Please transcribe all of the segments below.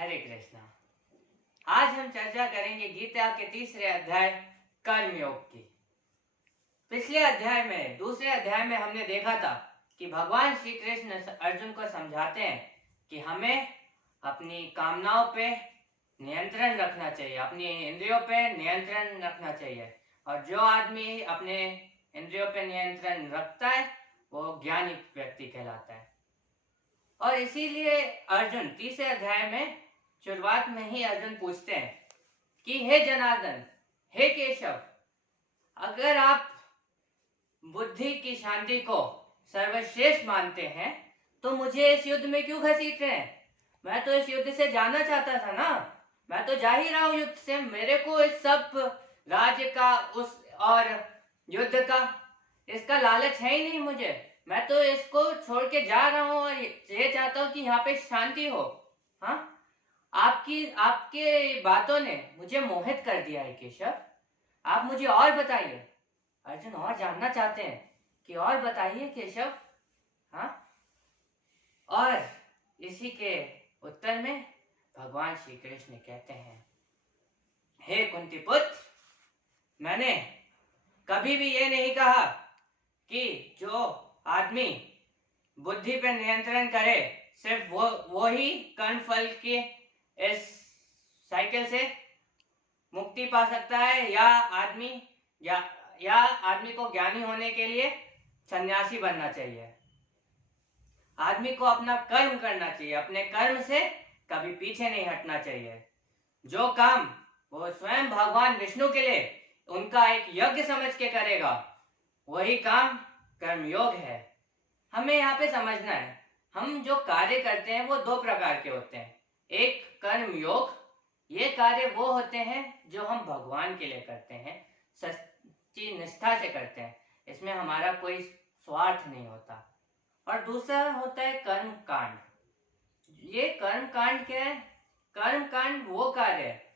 हरे कृष्णा। आज हम चर्चा करेंगे गीता के तीसरे अध्याय कर्मयोग की। पिछले अध्याय में, दूसरे अध्याय में हमने देखा था कि भगवान श्री कृष्ण अर्जुन को समझाते हैं कि हमें अपनी कामनाओं पे नियंत्रण रखना चाहिए, अपनी इंद्रियों पे नियंत्रण रखना चाहिए, और जो आदमी अपने इंद्रियों पे नियंत्रण रखता है वो ज्ञानी व्यक्ति कहलाता है। और इसीलिए अर्जुन तीसरे अध्याय में शुरुआत में ही अर्जुन पूछते हैं कि हे जनार्दन, हे केशव, अगर आप बुद्धि की शांति को सर्वश्रेष्ठ मानते हैं तो मुझे इस युद्ध में क्यों घसीट रहे हैं? मैं तो इस युद्ध से जाना चाहता था ना, मैं तो जा ही रहा हूं युद्ध से। मेरे को इस सब राज्य का उस और युद्ध का इसका लालच है ही नहीं मुझे। मैं तो इसको छोड़ के जा रहा हूं और ये चाहता हूं कि यहाँ पे शांति हो। हाँ, आपके बातों ने मुझे मोहित कर दिया है केशव। आप मुझे और बताइए। अर्जुन और जानना चाहते हैं कि और बताइए केशव। हाँ, और इसी के उत्तर में भगवान श्री कृष्ण कहते हैं, हे कुंती पुत्र, मैंने कभी भी ये नहीं कहा कि जो आदमी बुद्धि पर नियंत्रण करे सिर्फ वो ही कर्म फल के इस साइकिल से मुक्ति पा सकता है, या आदमी को ज्ञानी होने के लिए सन्यासी बनना चाहिए। आदमी को अपना कर्म करना चाहिए, अपने कर्म से कभी पीछे नहीं हटना चाहिए। जो काम वो स्वयं भगवान विष्णु के लिए उनका एक यज्ञ समझ के करेगा, वही काम कर्मयोग है। हमें यहाँ पे समझना है, हम जो कार्य करते हैं वो दो प्रकार के होते हैं। एक कर्मयोग, ये कार्य वो होते हैं जो हम भगवान के लिए करते हैं, सच्ची निष्ठा से करते हैं, इसमें हमारा कोई स्वार्थ नहीं होता। और दूसरा होता है कर्म कांड। ये कर्म कांड क्या है? कर्म कांड वो कार्य है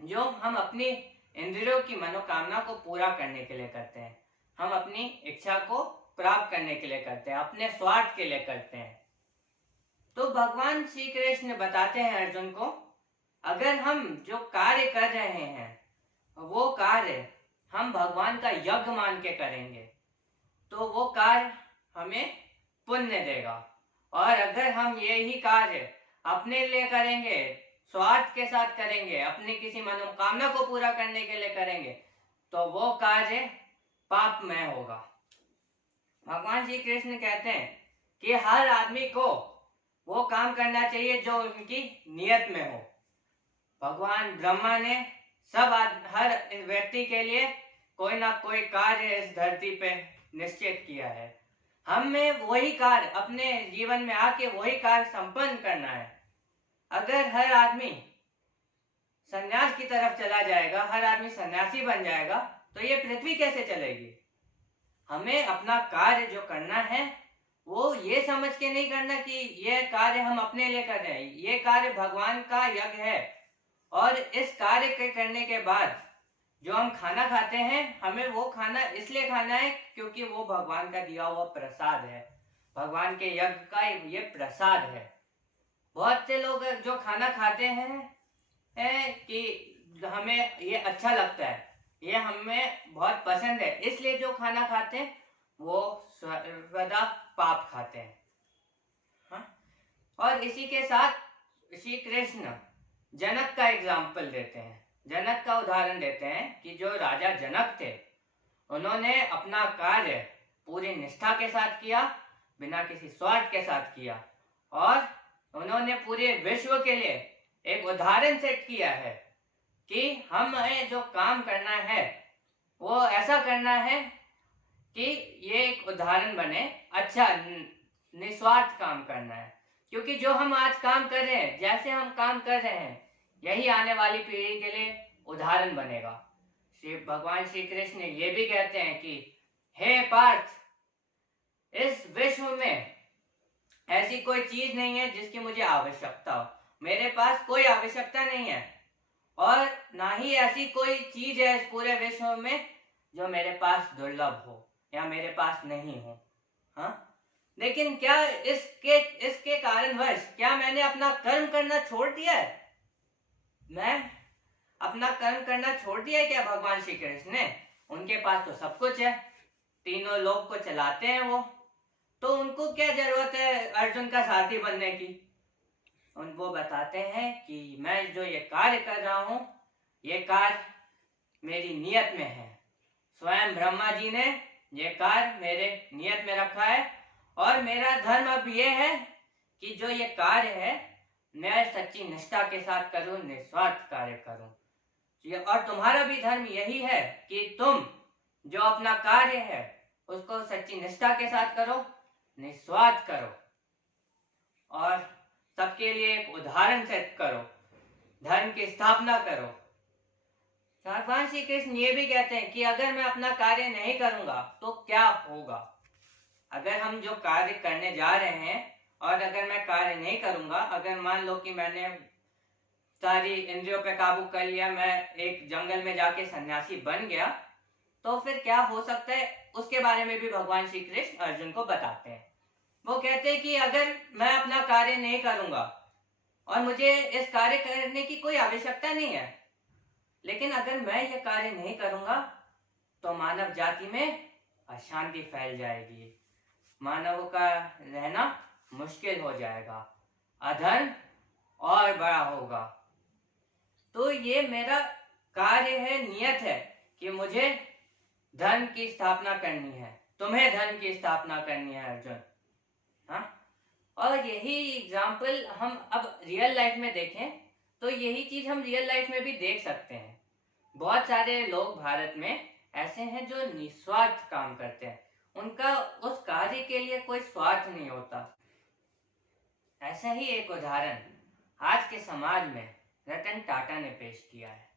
जो हम अपनी इंद्रियों की मनोकामना को पूरा करने के लिए करते हैं, हम अपनी इच्छा को प्राप्त करने के लिए करते हैं, अपने स्वार्थ के लिए करते हैं। तो भगवान श्री कृष्ण बताते हैं अर्जुन को, अगर हम जो कार्य कर रहे हैं वो कार्य हम भगवान का यज्ञ मान के करेंगे तो वो कार्य हमें पुण्य देगा। और अगर हम यही कार्य अपने लिए करेंगे, स्वार्थ के साथ करेंगे, अपनी किसी मनोकामना को पूरा करने के लिए करेंगे, तो वो कार्य पापमय होगा। भगवान श्री कृष्ण कहते हैं कि हर आदमी को वो काम करना चाहिए जो उनकी नियत में हो। भगवान ब्रह्मा ने हर व्यक्ति के लिए कोई ना कोई कार्य इस धरती पे निश्चित किया है। हमें वही कार्य अपने जीवन में आके वही कार्य संपन्न करना है। अगर हर आदमी संन्यास की तरफ चला जाएगा, हर आदमी सन्यासी बन जाएगा, तो ये पृथ्वी कैसे चलेगी? हमें अपना कार्य जो करना है वो ये समझ के नहीं करना कि ये कार्य हम अपने लिए कर रहे हैं, ये कार्य भगवान का यज्ञ है। और इस कार्य के करने के बाद जो हम खाना खाते हैं, हमें वो खाना इसलिए खाना है क्योंकि वो भगवान का दिया हुआ प्रसाद है, भगवान के यज्ञ का ये प्रसाद है। बहुत से लोग जो खाना खाते हैं कि हमें ये अच्छा लगता है, ये हमें बहुत पसंद है, इसलिए जो खाना खाते हैं वो सर्वदा पाप खाते हैं। हाँ? और इसी के साथ श्री कृष्ण जनक का एग्जाम्पल देते हैं, जनक का उदाहरण देते हैं कि जो राजा जनक थे, उन्होंने अपना कार्य पूरी निष्ठा के साथ किया, बिना किसी स्वार्थ के साथ किया, और उन्होंने पूरे विश्व के लिए एक उदाहरण सेट किया है कि हमें जो काम करना है वो ऐसा करना है कि ये एक उदाहरण बने, अच्छा निस्वार्थ काम करना है। क्योंकि जो हम आज काम कर रहे हैं, जैसे हम काम कर रहे हैं, यही आने वाली पीढ़ी के लिए उदाहरण बनेगा। भगवान श्री कृष्ण ये भी कहते हैं कि हे पार्थ, इस विश्व में ऐसी कोई चीज नहीं है जिसकी मुझे आवश्यकता हो। मेरे पास कोई आवश्यकता नहीं है, और ना ही ऐसी कोई चीज है इस पूरे विश्व में जो मेरे पास दुर्लभ हो या मेरे पास नहीं हो। हाँ, लेकिन क्या इसके इसके कारणवश क्या मैंने अपना कर्म करना छोड़ दिया है? मैं अपना कर्म करना छोड़ दिया है क्या भगवान श्री कृष्ण ने? उनके पास तो सब कुछ है, तीनों लोक को चलाते हैं वो, तो उनको क्या जरूरत है अर्जुन का साथी बनने की? वो बताते हैं कि मैं जो ये कार्य कर रहा हूँ, ये कार्य मेरी नियत में है। स्वयं ब्रह्मा जी ने ये कार्य मेरे नियत में रखा है, और मेरा धर्म अब ये है कि जो ये कार्य है मैं सच्ची निष्ठा के साथ करूं, निस्वार्थ कार्य करूं। और तुम्हारा भी धर्म यही है कि तुम जो अपना कार्य है उसको सच्ची निष्ठा के साथ करो, निस्वार्थ करो, और सबके लिए एक उदाहरण सेट करो, धर्म की स्थापना करो। भगवान श्री कृष्ण ये भी कहते हैं कि अगर मैं अपना कार्य नहीं करूंगा तो क्या होगा। अगर हम जो कार्य करने जा रहे हैं और अगर मैं कार्य नहीं करूंगा, अगर मान लो कि मैंने सारी इंद्रियों पे काबू कर लिया, मैं एक जंगल में जाके सन्यासी बन गया, तो फिर क्या हो सकता है उसके बारे में भी भगवान श्री कृष्ण अर्जुन को बताते हैं। वो कहते हैं कि अगर मैं अपना कार्य नहीं करूंगा और मुझे इस कार्य करने की कोई आवश्यकता नहीं है, लेकिन अगर मैं ये कार्य नहीं करूंगा तो मानव जाति में अशांति फैल जाएगी, मानवों का रहना मुश्किल हो जाएगा, अधर्म और बड़ा होगा। तो ये मेरा कार्य है, नियत है कि मुझे धर्म की स्थापना करनी है, तुम्हें धर्म की स्थापना करनी है अर्जुन। हाँ, और यही एग्जाम्पल हम अब रियल लाइफ में देखें तो यही चीज हम रियल लाइफ में भी देख सकते हैं। बहुत सारे लोग भारत में ऐसे हैं जो निस्वार्थ काम करते हैं, उनका उस कार्य के लिए कोई स्वार्थ नहीं होता। ऐसा ही एक उदाहरण आज के समाज में रतन टाटा ने पेश किया है।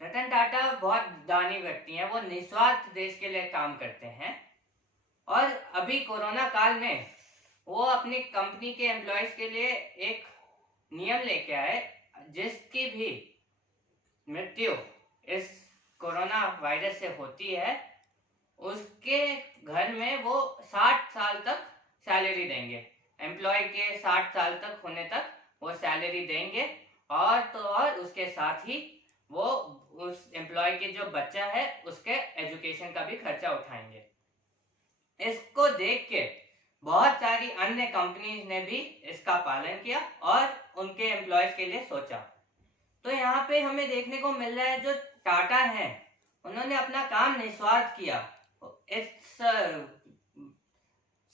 रतन टाटा बहुत दानी व्यक्ति हैं, वो निस्वार्थ देश के लिए काम करते हैं, और अभी कोरोना काल में वो अपनी कंपनी के एम्प्लॉयज के लिए एक नियम लेके आए, जिसकी भी मृत्यु इस कोरोना वायरस से होती है उसके घर में वो 60 साल तक सैलरी देंगे, एम्प्लॉय के 60 साल तक होने तक वो सैलरी देंगे, और तो और उसके साथ ही वो उस एम्प्लॉय के जो बच्चा है उसके एजुकेशन का भी खर्चा उठाएंगे। इसको देख के बहुत सारी अन्य कंपनीज ने भी इसका पालन किया और उनके एम्प्लॉयज के लिए सोचा। तो यहाँ पे हमें देखने को मिल रहा है जो टाटा है उन्होंने अपना काम निस्वार्थ किया। इस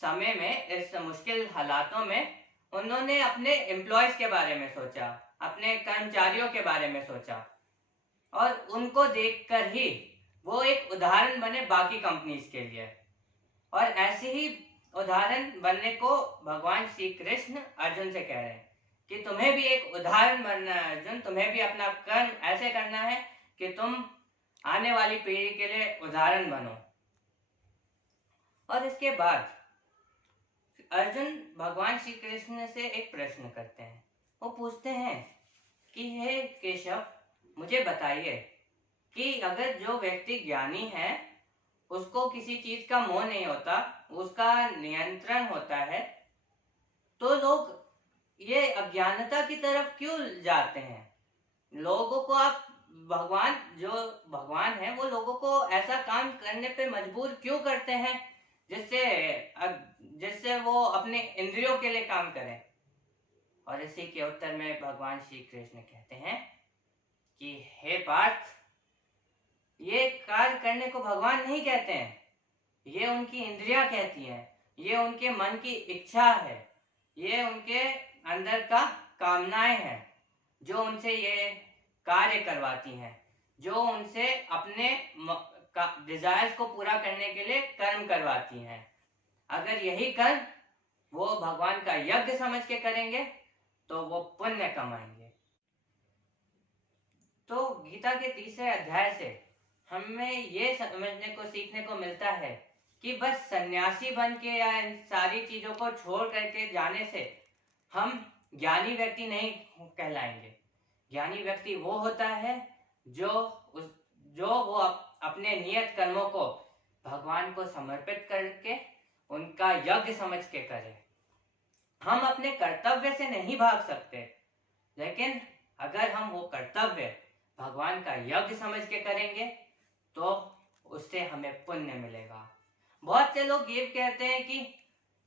समय में, इस मुश्किल हालातों में उन्होंने अपने एम्प्लॉयज के बारे में सोचा, अपने कर्मचारियों के बारे में सोचा, और उनको देखकर ही वो एक उदाहरण बने बाकी कंपनीज के लिए। और ऐसे ही उदाहरण बनने को भगवान श्री कृष्ण अर्जुन से कह रहे हैं कि तुम्हें भी एक उदाहरण बनना है अर्जुन, तुम्हें भी अपना कर्म ऐसे करना है कि तुम आने वाली पीढ़ी के लिए उदाहरण बनो। और इसके बाद अर्जुन भगवान श्री कृष्ण से एक प्रश्न करते हैं। वो पूछते हैं कि हे केशव, मुझे बताइए कि अगर जो व्यक्ति ज्ञानी है उसको किसी चीज का मोह नहीं होता, उसका नियंत्रण होता है, तो लोग ये अज्ञानता की तरफ क्यों जाते हैं? लोगों को आप जो भगवान है वो लोगों को ऐसा काम करने पे मजबूर क्यों करते हैं जिससे वो अपने इंद्रियों के लिए काम करें? और इसी के उत्तर में भगवान श्री कृष्ण कहते हैं कि हे पार्थ, ये कार्य करने को भगवान नहीं कहते हैं, ये उनकी इंद्रियां कहती हैं, ये उनके मन की इच्छा है, ये उनके अंदर का कामनाएं हैं जो उनसे ये कार्य करवाती हैं, जो उनसे अपने डिजायर्स को पूरा करने के लिए कर्म करवाती हैं। अगर यही कर्म वो भगवान का यज्ञ समझ के करेंगे तो वो पुण्य कमाएंगे। तो गीता के 3रे अध्याय से हमें ये समझने को, सीखने को मिलता है कि बस सन्यासी बन के या इन सारी चीजों को छोड़ करके जाने से हम ज्ञानी व्यक्ति नहीं कहलाएंगे। ज्ञानी व्यक्ति वो होता है जो वो अपने नियत कर्मों को भगवान को समर्पित करके उनका यज्ञ समझ के करें। हम अपने कर्तव्य से नहीं भाग सकते, लेकिन अगर हम वो कर्तव्य भगवान का यज्ञ समझ के करेंगे तो उससे हमें पुण्य मिलेगा। बहुत से लोग ये कहते हैं कि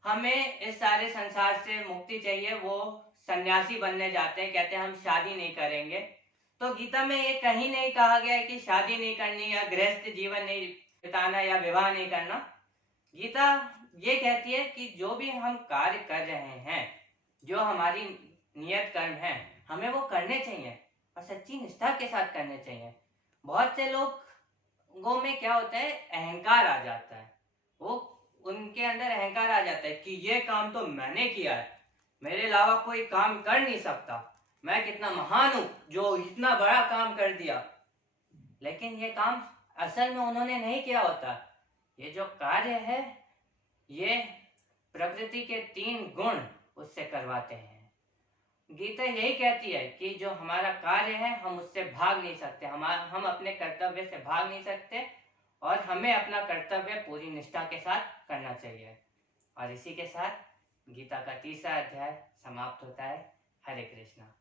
हमें इस सारे संसार से मुक्ति चाहिए, वो सन्यासी बनने जाते हैं, कहते हैं हम शादी नहीं करेंगे। तो गीता में ये कहीं नहीं कहा गया है कि शादी नहीं करनी या गृहस्थ जीवन नहीं बिताना या विवाह नहीं करना। गीता ये कहती है कि जो भी हम कार्य कर रहे हैं, जो हमारी नियत कर्म है, हमें वो करने चाहिए और सच्ची निष्ठा के साथ करने चाहिए। बहुत से लोगों में क्या होता है, अहंकार आ जाता है। वो उनके अंदर अहंकार आ जाता है कि ये काम तो मैंने किया है, मेरे अलावा कोई काम कर नहीं सकता, मैं कितना महान हूं जो इतना बड़ा काम कर दिया। लेकिन ये काम असल में उन्होंने नहीं किया होता। ये जो कार्य है, ये प्रकृति के 3 गुण उससे करवाते हैं। गीता यही कहती है कि जो हमारा कार्य है हम उससे भाग नहीं सकते, हम अपने कर्तव्य से भाग नहीं सकते और हमें अपना कर्तव्य पूरी निष्ठा के साथ करना चाहिए। और इसी के साथ गीता का 3रा अध्याय समाप्त होता है। हरे कृष्णा।